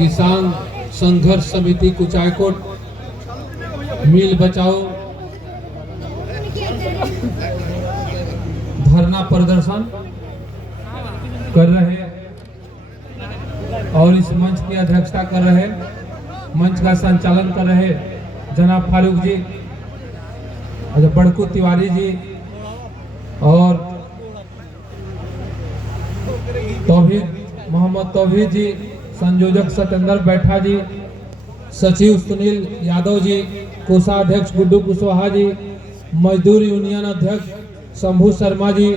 किसान संघर्ष समिति कुचायकोट मिल बचाओ धरना प्रदर्शन कर रहे और इस मंच की अध्यक्षता कर रहे, मंच का संचालन कर रहे जनाब फारूक जी, बड़कू तिवारी जी और मोहम्मद तौहीद जी, संयोजक सत्येंद्र बैठा जी, सचिव सुनील यादव जी, कोषाध्यक्ष गुड्डू कुशवाहा जी, मजदूर यूनियन अध्यक्ष शंभू शर्मा जी,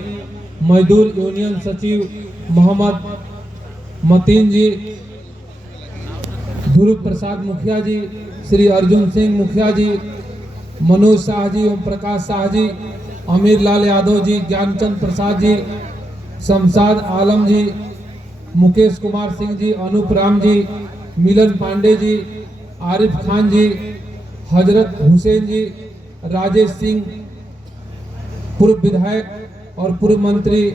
मजदूर यूनियन सचिव मोहम्मद मतीन जी, ध्रुव प्रसाद मुखिया जी, श्री अर्जुन सिंह मुखिया जी, मनोज शाह जी, ओम प्रकाश शाह जी, अमीर लाल यादव जी, ज्ञानचंद प्रसाद जी, शमशाद आलम जी, मुकेश कुमार सिंह जी, अनूप राम जी, मिलन पांडे जी, आरिफ खान जी, हजरत हुसैन जी, राजेश सिंह, पूर्व विधायक और पूर्व मंत्री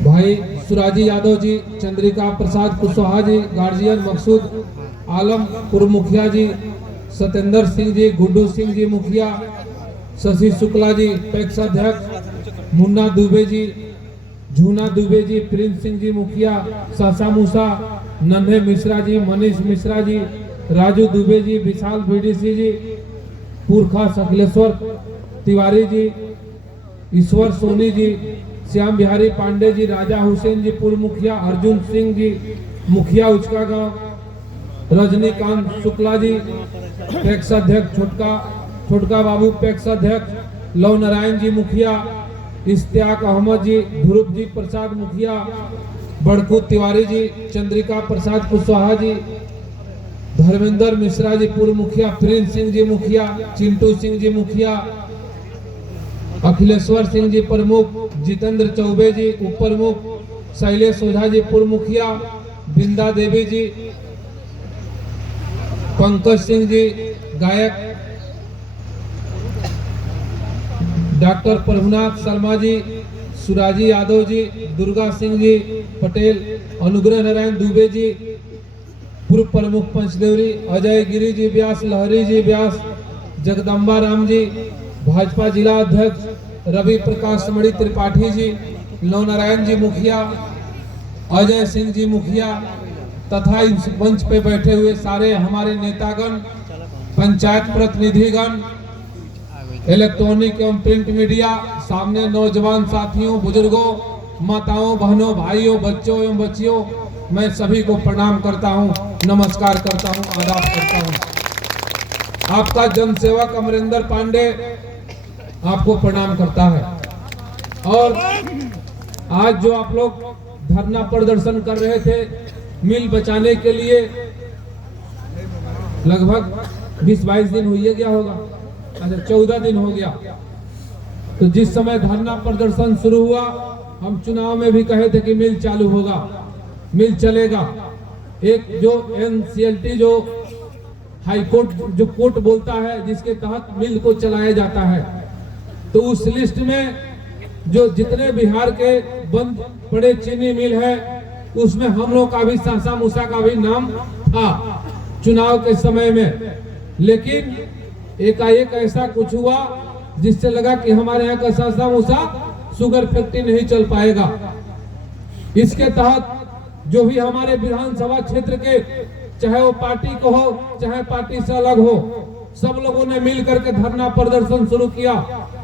भाई सुराजी यादव जी, चंद्रिका प्रसाद कुशवाहा जी, गार्जियन मकसूद आलम पूर्व मुखिया जी, सत्येंद्र सिंह जी, गुड्डू सिंह जी मुखिया, शशि शुक्ला जी पैक्स अध्यक्ष, मुन्ना दुबे जी, झूना दुबे जी, प्रिंस सिंह जी मुखिया, सासा मूसा, नन्हे मिश्रा जी, मनीष मिश्रा जी, राजू दुबे जी, विशाल बीडीसी जी, पुरखा सकलेश्वर तिवारी जी, ईश्वर सोनी जी, श्याम बिहारी पांडे जी, राजा हुसैन जी पूर्व मुखिया, अर्जुन सिंह जी मुखिया उचका गांव, रजनीकांत शुक्ला जी पैक्स अध्यक्ष, छोटका बाबू पैक्स अध्यक्ष, लव नारायण जी मुखिया, इश्तियाक अहमद जी, ध्रुव जी प्रसाद मुखिया, बड़कू तिवारी जी, चंद्रिका प्रसाद कुशवाहा जी, धर्मेंद्र मिश्रा जी पूर्व मुखिया, प्रिंस सिंह जी मुखिया, चिंटू सिंह जी मुखिया, अखिलेश्वर सिंह जी प्रमुख, जितेंद्र चौबे जी उप प्रमुख, शैलेश ओझा जी पूर्व मुखिया, बिंदा देवी जी, पंकज सिंह जी गायक, डॉक्टर प्रभुनाथ शर्मा जी, सुराजी यादव जी, दुर्गा सिंह जी पटेल, अनुग्रह नारायण दुबे जी पूर्व प्रमुख पंचदेवरी, अजय गिरी जी व्यास, लहरी जी व्यास, जगदम्बा राम जी भाजपा जिला अध्यक्ष, रवि प्रकाश मणि त्रिपाठी जी, लव नारायण जी मुखिया, अजय सिंह जी मुखिया तथा इस मंच पे बैठे हुए सारे हमारे नेतागण, पंचायत प्रतिनिधिगण, इलेक्ट्रॉनिक एवं प्रिंट मीडिया, सामने नौजवान साथियों, बुजुर्गों, माताओं, बहनों, भाइयों, बच्चों एवं बच्चियों, मैं सभी को प्रणाम करता हूं, नमस्कार करता हूं, आदाब करता हूं। आपका जनसेवक अमरिंदर पांडे आपको प्रणाम करता है। और आज जो आप लोग धरना प्रदर्शन कर रहे थे मिल बचाने के लिए, लगभग 20-22 दिन हुई है, क्या होगा, अच्छा 14 दिन हो गया। तो जिस समय धरना प्रदर्शन शुरू हुआ, हम चुनाव में भी कहे थे कि मिल चालू होगा, मिल चलेगा। एक जो NCLT जो हाई कोर्ट जो कोर्ट बोलता है जिसके तहत मिल को चलाया जाता है, तो उस लिस्ट में जो जितने बिहार के बंद पड़े चीनी मिल है उसमें हम लोग का भी सासा मूसा का भी नाम था चुनाव के समय में। लेकिन एकाएक ऐसा कुछ हुआ जिससे लगा कि हमारे यहाँ का सासा मूसा शुगर फैक्ट्री नहीं चल पाएगा। इसके तहत जो भी हमारे विधानसभा क्षेत्र के, चाहे वो पार्टी को हो चाहे पार्टी से अलग हो, सब लोगों ने मिल करके धरना प्रदर्शन शुरू किया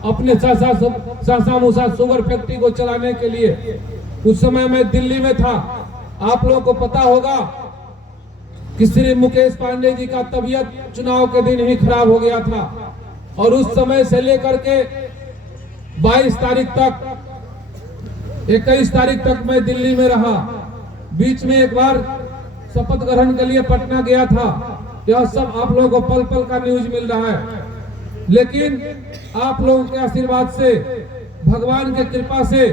अपने सासा मूसा शुगर फैक्ट्री को चलाने के लिए। उस समय मैं दिल्ली में था, आप लोगों को पता होगा कि श्री मुकेश पांडे जी का तबीयत चुनाव के दिन ही खराब हो गया था, और उस समय से लेकर के 22 तारीख तक 21 तारीख तक मैं दिल्ली में रहा। बीच में एक बार शपथ ग्रहण के लिए पटना गया था। यह सब आप लोगों को पल पल का न्यूज मिल रहा है, लेकिन आप लोगों के आशीर्वाद से, भगवान के कृपा से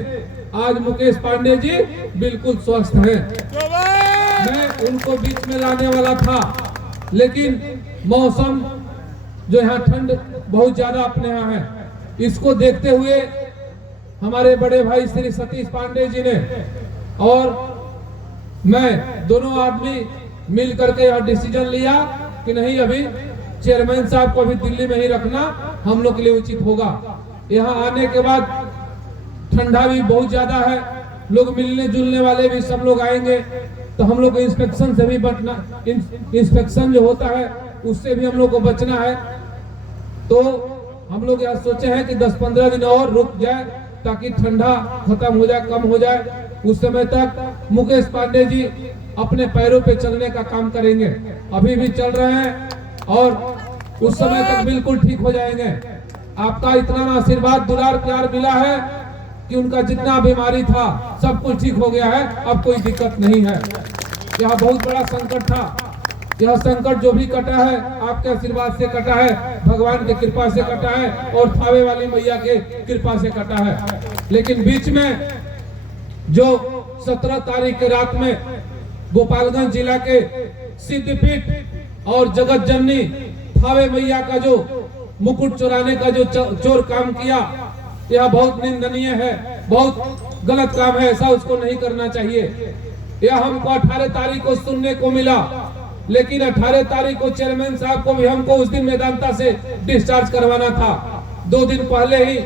आज मुकेश पांडे जी बिल्कुल स्वस्थ हैं। मैं उनको बीच में लाने वाला था, लेकिन मौसम जो यहाँ ठंड बहुत ज्यादा अपने यहाँ है, इसको देखते हुए हमारे बड़े भाई श्री सतीश पांडे जी ने और मैं दोनों आदमी मिल करके यह डिसीजन लिया कि नहीं, अभी चेयरमैन साहब को अभी दिल्ली में ही रखना हम लोग के लिए उचित होगा। यहाँ आने के बाद ठंडा भी बहुत ज्यादा है, लोग मिलने जुलने वाले भी सब लोग आएंगे, तो हम लोग को इंस्पेक्शन से भी बचना, इंस्पेक्शन जो होता है उससे भी हम लोग को बचना है। तो हम लोग यहाँ सोचे हैं कि 10-15 दिन और रुक जाए ताकि ठंडा खत्म हो जाए, कम हो जाए। उस समय तक मुकेश पांडे जी अपने पैरों पे चलने का काम करेंगे, अभी भी चल रहे हैं और उस समय तक बिल्कुल ठीक हो जाएंगे। आपका इतना आशीर्वाद दुलार प्यार मिला है कि उनका जितना बीमारी था सब कुछ ठीक हो गया है, अब कोई दिक्कत नहीं है। यह बहुत बड़ा संकट था, यह संकट जो भी कटा है आपके आशीर्वाद से कटा है, भगवान की कृपा से कटा है और थावे वाली मैया के कृपा से कटा है। लेकिन बीच में जो 17 तारीख के रात में गोपालगंज जिला के सिद्धपीठ और जगत जननी थावे मैया का जो मुकुट चुराने का जो चोर काम किया, यह बहुत निंदनीय है, बहुत गलत काम है, ऐसा उसको नहीं करना चाहिए। यह हमको 18 तारीख को सुनने को मिला, लेकिन 18 तारीख को चेयरमैन साहब को भी हमको उस दिन मेदांता से डिस्चार्ज करवाना था। 2 दिन पहले ही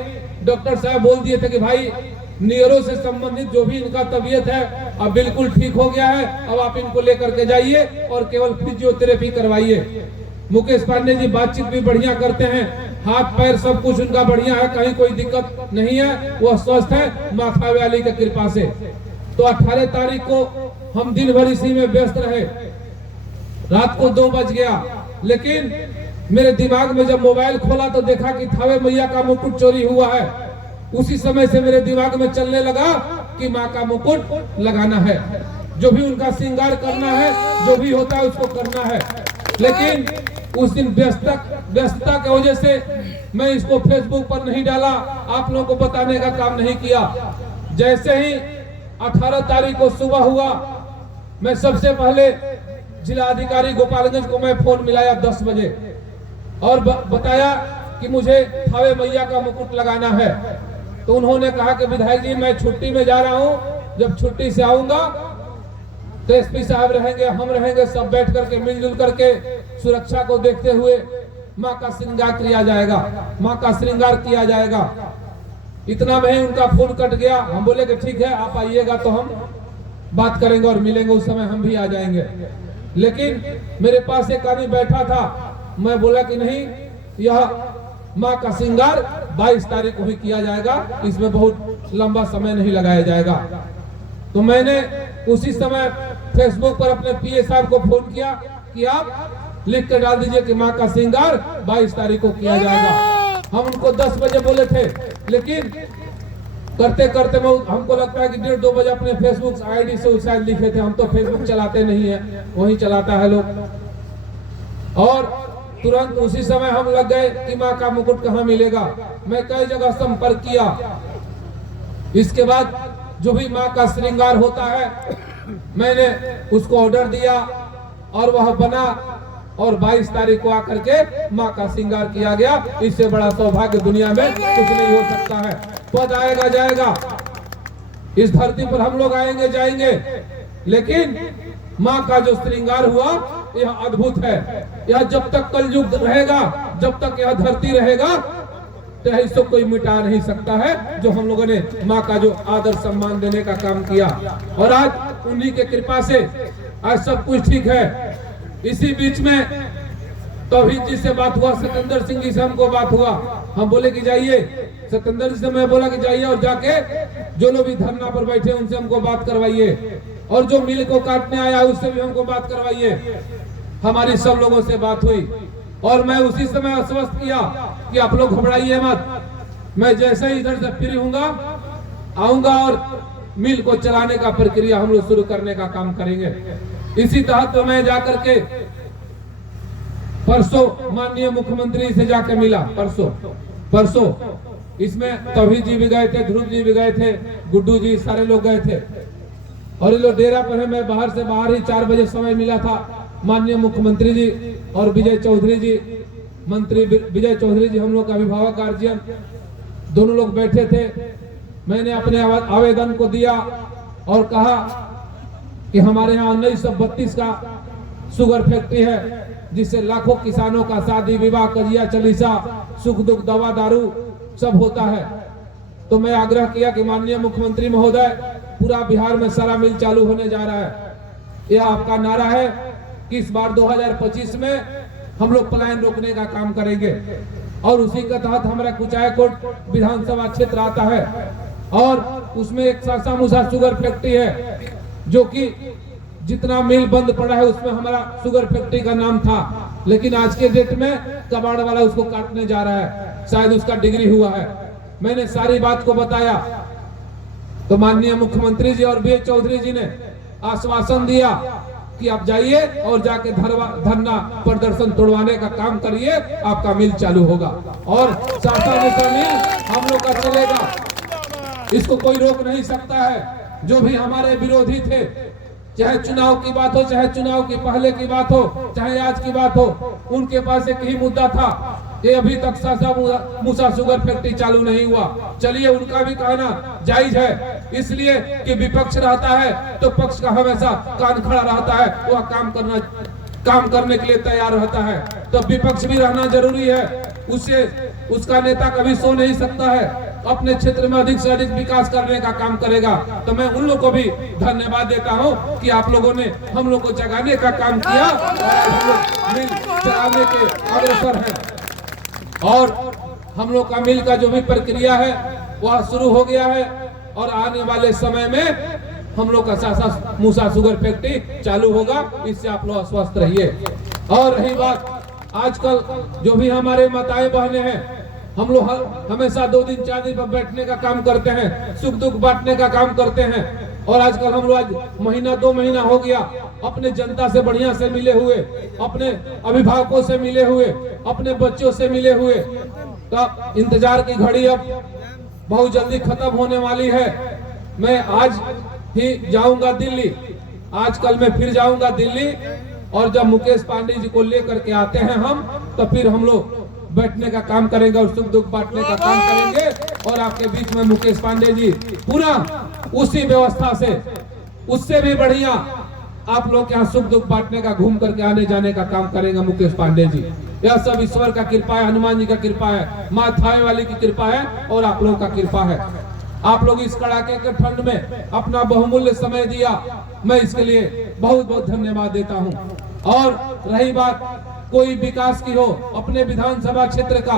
डॉक्टर साहब बोल दिए थे कि भाई न्यूरो से संबंधित जो भी इनका तबीयत है अब बिल्कुल ठीक हो गया है, अब आप इनको लेकर के जाइए और केवल फिजियोथेरेपी करवाइए। मुकेश पांडे जी बातचीत भी बढ़िया करते हैं, हाथ पैर सब कुछ उनका बढ़िया है, कहीं कोई दिक्कत नहीं है, वह स्वस्थ है माँ थावे वाली की कृपा से। तो 18 तारीख को हम दिन भर इसी में व्यस्त रहे, रात को 2 बज गया, लेकिन मेरे दिमाग में जब मोबाइल खोला तो देखा कि थावे मैया का मुकुट चोरी हुआ है। उसी समय से मेरे दिमाग में चलने लगा कि माँ का मुकुट लगाना है, जो भी उनका श्रृंगार करना है, जो भी होता है उसको करना है। लेकिन उस दिन व्यस्तता की वजह से मैं इसको फेसबुक पर नहीं डाला, आप लोगों को बताने का काम नहीं किया। जैसे ही 18 तारीख को सुबह हुआ, मैं सबसे पहले जिला अधिकारी गोपालगंज को मैं फोन मिलाया 10 बजे और बताया कि मुझे थावे मैया का मुकुट लगाना है। तो उन्होंने कहा कि विधायक जी मैं छुट्टी में जा रहा हूं, जब छुट्टी से आऊंगा तो एसपी साहब रहेंगे, हम रहेंगे, सब बैठ करके मिलजुल करके सुरक्षा को देखते हुए माँ का श्रृंगार किया जाएगा, माँ का श्रृंगार किया जाएगा। इतना में ही उनका फोन कट गया। हम बोले कि ठीक है आप आइएगा तो हम बात करेंगे और मिलेंगे, उस समय हम भी आ जाएंगे। लेकिन मेरे पास एक आदमी बैठा था, मैं बोला कि नहीं, यह माँ का श्रृंगार 22 तारीख को भी किया जाएगा, इसमें बहुत लंबा समय नहीं लगाया जाएगा। तो मैंने उसी समय फेसबुक पर अपने पीए साहब को फोन किया कि आप लिख कर डाल दीजिए कि माँ का श्रृंगार 22 तारीख को किया जाएगा। हम उनको 10 बजे बोले थे, लेकिन करते करते हमको लगता है कि 1:30-2 बजे अपने फेसबुक आईडी से शायद लिखे थे। हम तो फेसबुक चलाते नहीं है, वही चलाता है लोग। और तुरंत उसी समय हम लग गए कि माँ का मुकुट कहाँ मिलेगा। मैं कई जगह संपर्क किया। इसके बाद जो भी माँ का श्रृंगार होता है मैंने उसको ऑर्डर दिया और वह बना और 22 तारीख को आकर के माँ का श्रृंगार किया गया। इससे बड़ा सौभाग्य दुनिया में कुछ नहीं हो सकता है। पद आएगा जाएगा, इस धरती पर हम लोग आएंगे जाएंगे, लेकिन माँ का जो श्रृंगार हुआ यह अद्भुत है। यह जब तक कलयुग रहेगा, जब तक यह धरती रहेगा, तो इसको कोई मिटा नहीं सकता है। जो हम लोगों ने माँ का जो आदर सम्मान देने का काम किया, और आज उन्हीं के कृपा से आज सब कुछ ठीक है। इसी बीच में तौहीद जी से बात हुआ, सिकंदर सिंह जी से हमको बात हुआ। हम बोले कि जाइए, सिकंदर जी से मैं बोला कि जाइए और जाके जो लोग भी धरना पर बैठे उनसे हमको बात करवाइए, और जो मिल को काटने आया उससे भी हमको बात करवाइए। हमारी सब लोगों से बात हुई और मैं उसी समय आश्वस्त किया कि आप लोग घबराइए मत, मैं जैसे ही इधर से फ्री होऊंगा आऊंगा और मिल को चलाने का प्रक्रिया हम लोग शुरू करने का काम करेंगे। इसी तहत तो मैं जाकर के परसों माननीय मुख्यमंत्री से जाकर मिला। परसों इसमें तौहीद जी भी गए थे, ध्रुव जी भी गए थे, गुड्डू जी, सारे लोग गए थे। और ये लोग डेरा पर है, मैं बाहर ही 4 बजे समय मिला था। माननीय मुख्यमंत्री जी और विजय चौधरी जी, मंत्री विजय चौधरी जी, हम लोग का अभिभावक गार्जियन, दोनों लोग बैठे थे। मैंने अपने आवेदन को दिया और कहा कि हमारे यहाँ 1932 का शुगर फैक्ट्री है, जिससे लाखों किसानों का शादी विवाह, कजिया चलीसा, सुख दुख, दवा दारू सब होता है। तो मैं आग्रह किया कि माननीय मुख्यमंत्री महोदय, पूरा बिहार में सारा मिल चालू होने जा रहा है। यह आपका नारा है कि इस बार 2025 में हम लोग पलायन रोकने का काम करेंगे, और उसी के तहत हमारा कुचायकोट विधानसभा क्षेत्र आता है, और उसमें एक सासा मूसा शुगर फैक्ट्री है, जो कि जितना मिल बंद पड़ा है उसमें हमारा शुगर फैक्ट्री का नाम था, लेकिन आज के डेट में कबाड़ वाला उसको काटने जा रहा है, शायद उसका डिग्री हुआ है। मैंने सारी बात को बताया तो माननीय मुख्यमंत्री जी और बी चौधरी जी ने आश्वासन दिया कि आप जाइए और जाके धरना प्रदर्शन तोड़वाने का काम करिए, आपका मिल चालू होगा और सासा मूसा मिल हम लोग का चलेगा। इसको कोई रोक नहीं सकता है। जो भी हमारे विरोधी थे, चाहे चुनाव की बात हो, चाहे चुनाव के पहले की बात हो, चाहे आज की बात हो, उनके पास एक ही मुद्दा था कि अभी तक सासा मूसा शुगर फैक्ट्री चालू नहीं हुआ। चलिए, उनका भी कहना जायज है, इसलिए कि विपक्ष रहता है तो पक्ष का हमेशा कान खड़ा रहता है, वह काम करने के लिए तैयार रहता है। तो विपक्ष भी रहना जरूरी है, उससे उसका नेता कभी सो नहीं सकता है, अपने क्षेत्र में अधिक से अधिक विकास करने का काम करेगा। तो मैं उन लोगों को भी धन्यवाद देता हूं कि आप लोगों ने हम लोग को जगाने का काम किया और हम लोग मिल चलाने के अग्रसर हैं। और हम लोग का मिल का जो भी प्रक्रिया है वह शुरू हो गया है, और आने वाले समय में हम लोग का सासा मूसा शुगर फैक्ट्री चालू होगा। इससे आप लोग स्वस्थ रहिए। और रही बात, आजकल जो भी हमारे माताएं बहनें हैं, हम लोग हमेशा 2 दिन 4 दिन पर बैठने का काम करते हैं, सुख दुख बांटने का काम करते हैं, और आजकल हम लोग महीना 2 महीना हो गया अपने जनता से बढ़िया से मिले हुए, अपने अभिभावकों से मिले हुए, अपने बच्चों से मिले हुए। तो इंतजार की घड़ी अब बहुत जल्दी खत्म होने वाली है। मैं आज ही जाऊंगा दिल्ली, आजकल मैं फिर जाऊंगा दिल्ली, और जब मुकेश पांडे जी को लेकर के आते हैं हम, तो फिर हम लोग बैठने का काम करेंगे और सुख दुख बांटने का काम करेंगे। और आपके बीच में मुकेश पांडे जी पूरा उसी व्यवस्था से, उससे भी बढ़िया आप लोग यहाँ सुख दुख बांटने का, घूम करके आने जाने का काम करेंगे मुकेश पांडे जी। यह सब ईश्वर का कृपा है, हनुमान जी का कृपा है, माँ थावे वाली की कृपा है, और आप लोगों का कृपा है। आप लोग इस कड़ाके के ठंड में अपना बहुमूल्य समय दिया, मैं इसके लिए बहुत बहुत धन्यवाद देता हूँ। और रही बात कोई विकास की हो, अपने विधानसभा क्षेत्र का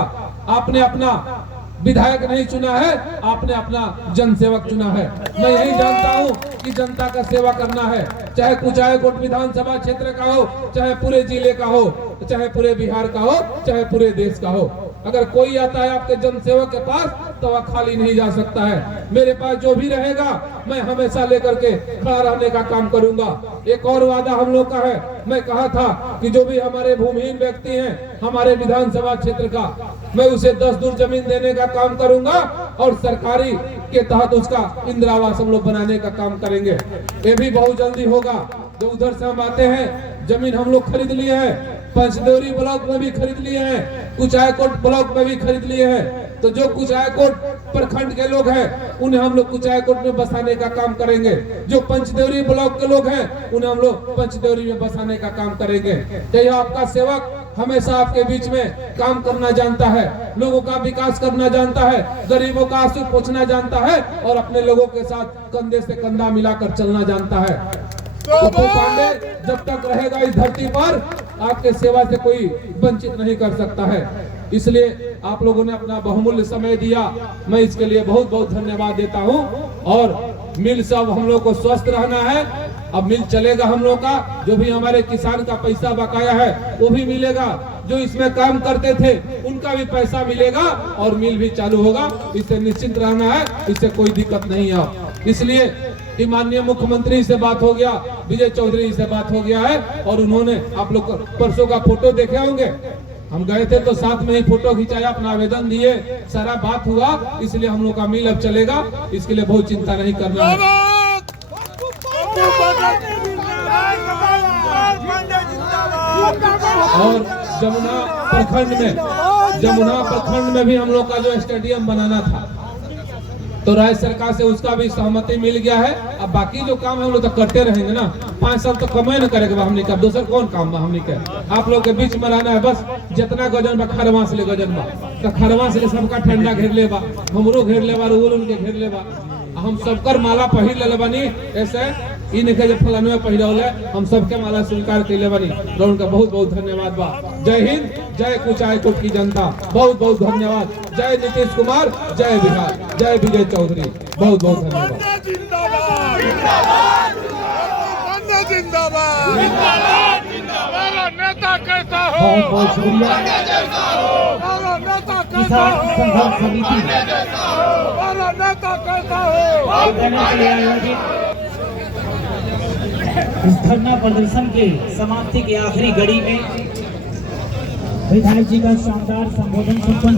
आपने अपना विधायक नहीं चुना है, आपने अपना जनसेवक चुना है। मैं यही जानता हूं कि जनता का सेवा करना है, चाहे कुचायकोट विधानसभा क्षेत्र का हो, चाहे पूरे जिले का हो, चाहे पूरे बिहार का हो, चाहे पूरे देश का हो। अगर कोई आता है आपके जनसेवक के पास तो वह खाली नहीं जा सकता है। मेरे पास जो भी रहेगा मैं हमेशा लेकर के खड़ा रहने का काम करूंगा। एक और वादा हम लोग का है, मैं कहा था कि जो भी हमारे भूमिहीन व्यक्ति हैं हमारे विधानसभा क्षेत्र का, मैं उसे 10 दूर जमीन देने का काम करूंगा, और सरकारी के तहत उसका इंदिरा आवास हम लोग बनाने का काम करेंगे। ये भी बहुत जल्दी होगा। जो उधर से हम आते हैं, जमीन हम लोग खरीद लिए हैं, पंचदेवरी ब्लॉक में भी खरीद लिए हैं, कुचायकोट ब्लॉक में भी खरीद लिए हैं। तो जो कुचायकोट प्रखंड के लोग हैं उन्हें हम लोग कुचायकोट में बसाने का काम करेंगे, जो पंचदेवरी ब्लॉक के लोग हैं उन्हें हम लोग पंचदेवरी में बसाने का काम करेंगे। तो आपका सेवक हमेशा आपके बीच में काम करना जानता है, लोगों का विकास करना जानता है, गरीबों का आंसू पोंछना जानता है, और अपने लोगों के साथ कंधे से कंधा मिलाकर चलना जानता है। पप्पू पांडे जब तक रहेगा इस धरती पर, आपके सेवा से कोई वंचित नहीं कर सकता है। इसलिए आप लोगों ने अपना बहुमूल्य समय दिया, मैं इसके लिए बहुत बहुत धन्यवाद देता हूं। और मिल सब हम लोग को स्वस्थ रहना है। अब मिल चलेगा हम लोग का, जो भी हमारे किसान का पैसा बकाया है वो भी मिलेगा, जो इसमें काम करते थे उनका भी पैसा मिलेगा, और मिल भी चालू होगा। इससे निश्चिंत रहना है, इससे कोई दिक्कत नहीं है। इसलिए माननीय मुख्यमंत्री से बात हो गया, विजय चौधरी से बात हो गया है, और उन्होंने आप लोग परसों का फोटो देखे होंगे, हम गए थे तो साथ में ही फोटो खिंचाया, अपना आवेदन दिए, सारा बात हुआ। इसलिए हम लोग का मिल अब चलेगा, इसके लिए बहुत चिंता नहीं करना है। और जमुना प्रखंड में भी हम लोग का जो स्टेडियम बनाना था, तो राज्य सरकार से उसका भी सहमति मिल गया है। अब बाकी जो काम है हम लोग तो करते रहेंगे ना, 5 साल तो कमाई न करेगा हमने का, दूसर कौन काम बा हमने का। आप लोग के बीच में रहना है बस, जितना गजन बा खरवा से ले गजन बा, तो खरवा से ले सबका ठंडा घेर ले बा, हमरो घेर ले बा, रूल उनके घेर ले बा, हम सबकर माला पहिर ले बानी। ऐसे इनके जो फलानुआ पहिरौले हम सबके माला स्वीकार कैले बानी। तो उनका बहुत बहुत धन्यवाद बा। जय हिंद, जय कुचायकोट की जनता, बहुत बहुत धन्यवाद। जय नीतीश कुमार, जय बिहार, जय विजय चौधरी, बहुत बहुत धन्यवाद। नेता कैसा हो, बहुत बहुत शुक्रिया। किसान संघर्ष समिति नेता कैसा हो, इस धरना प्रदर्शन के समाप्ति की आखिरी घड़ी में विधायक जी का शानदार संबोधन संपन्न